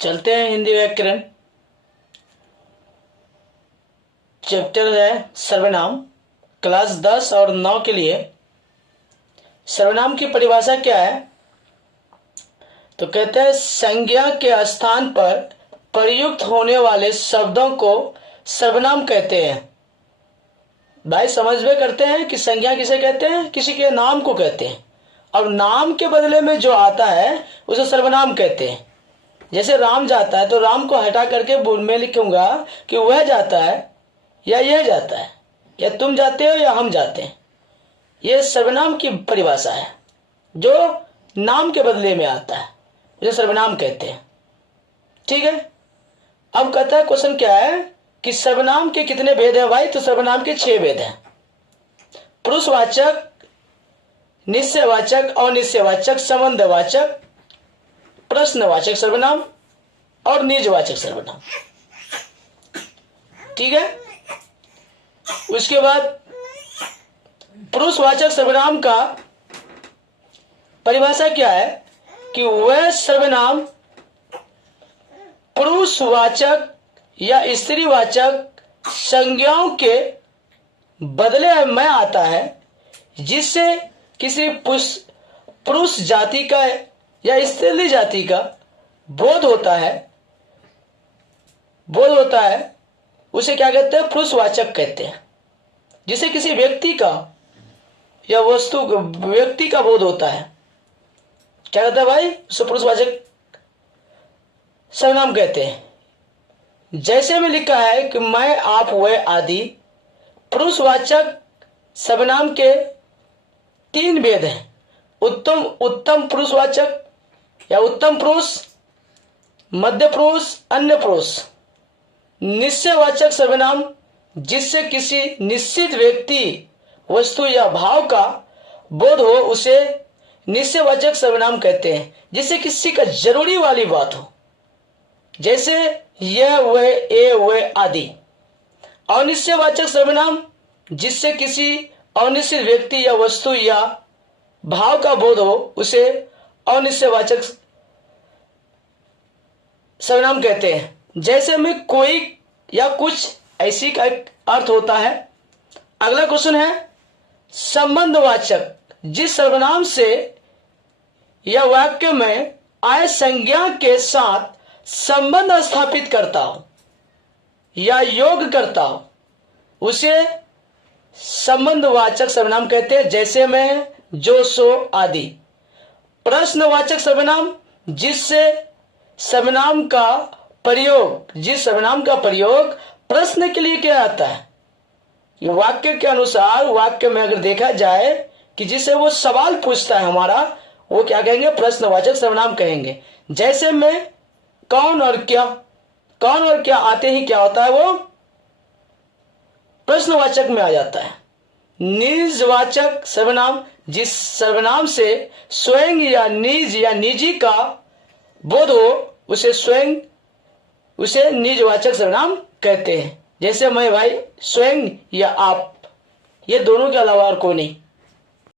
चलते हैं हिंदी व्याकरण। चैप्टर है सर्वनाम। क्लास 10 और 9 के लिए सर्वनाम की परिभाषा क्या है? तो कहते हैं संज्ञा के स्थान पर प्रयुक्त होने वाले शब्दों को सर्वनाम कहते हैं। भाई समझ में करते हैं कि संज्ञा किसे कहते हैं? किसी के नाम को कहते हैं, और नाम के बदले में जो आता है उसे सर्वनाम कहते हैं। जैसे राम जाता है तो राम को हटा करके बोल में लिखूंगा कि वह जाता है या यह जाता है, या तुम जाते हो या हम जाते हैं। यह सर्वनाम की परिभाषा है, जो नाम के बदले में आता है उसे सर्वनाम कहते हैं। ठीक है। अब कहता है क्वेश्चन क्या है कि सर्वनाम के कितने भेद हैं भाई? तो सर्वनाम के 6 भेद हैं। पुरुषवाचक, निश्चयवाचक, अनिश्चयवाचक, संबंधवाचक, प्रश्नवाचक सर्वनाम और निजवाचक सर्वनाम। ठीक है। उसके बाद पुरुषवाचक सर्वनाम का परिभाषा क्या है कि वह सर्वनाम पुरुषवाचक या स्त्रीवाचक संज्ञाओं के बदले में आता है, जिससे किसी पुरुष जाति का या स्त्री जाति का बोध होता है, उसे क्या कहते हैं? पुरुषवाचक कहते हैं। जिसे किसी व्यक्ति का या व्यक्ति का बोध होता है, क्या कहते हैं भाई? उसे पुरुषवाचक सर्वनाम कहते हैं। जैसे में लिखा है कि मैं, आप, वह आदि पुरुषवाचक सर्वनाम के 3 भेद हैं। उत्तम पुरुषवाचक या उत्तम पुरुष, मध्य पुरुष, अन्य पुरुष। निश्चयवाचक सर्वनाम, जिससे किसी निश्चित व्यक्ति, वस्तु या भाव का बोध हो, उसे निश्चयवाचक सर्वनाम कहते हैं। जिससे किसी का जरूरी वाली बात हो, जैसे यह, वह, ए, वह आदि। अनिश्चयवाचक सर्वनाम, जिससे किसी अनिश्चित व्यक्ति या वस्तु या भाव का बोध हो, उसे अनिश्चयवाचक सर्वनाम कहते हैं। जैसे में कोई या कुछ, ऐसी का अर्थ होता है। अगला क्वेश्चन है संबंधवाचक, जिस सर्वनाम से या वाक्य में आए संज्ञा के साथ संबंध स्थापित करता हो या योग करता हो, उसे संबंधवाचक सर्वनाम कहते हैं। जैसे में जो, सो आदि। प्रश्नवाचक सर्वनाम, जिस सर्वनाम का प्रयोग प्रश्न के लिए किया जाता है। ये वाक्य के अनुसार, वाक्य में अगर देखा जाए कि जिसे वो सवाल पूछता है हमारा, वो क्या कहेंगे? प्रश्नवाचक सर्वनाम कहेंगे। जैसे में कौन और क्या आते ही क्या होता है? वो प्रश्नवाचक में आ जाता है। निजवाचक सर्वनाम, जिस सर्वनाम से स्वयं या निज या निजी का बोध हो, उसे निजवाचक सर्वनाम कहते हैं। जैसे मैं, भाई, स्वयं या आप, ये दोनों के अलावा और कोई नहीं।